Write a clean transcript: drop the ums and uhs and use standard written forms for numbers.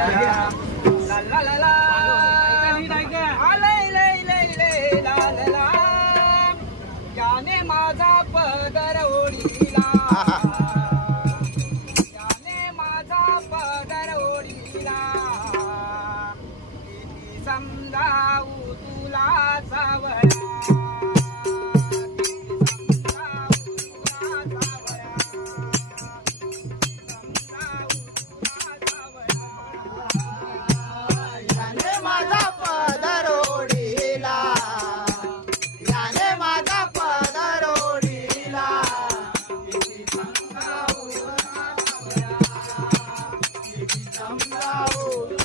ला ला ला याने माझा पदर ओढिला, याने माझा पदर ओढिला, किती समजावू तुला सावळा, समजावू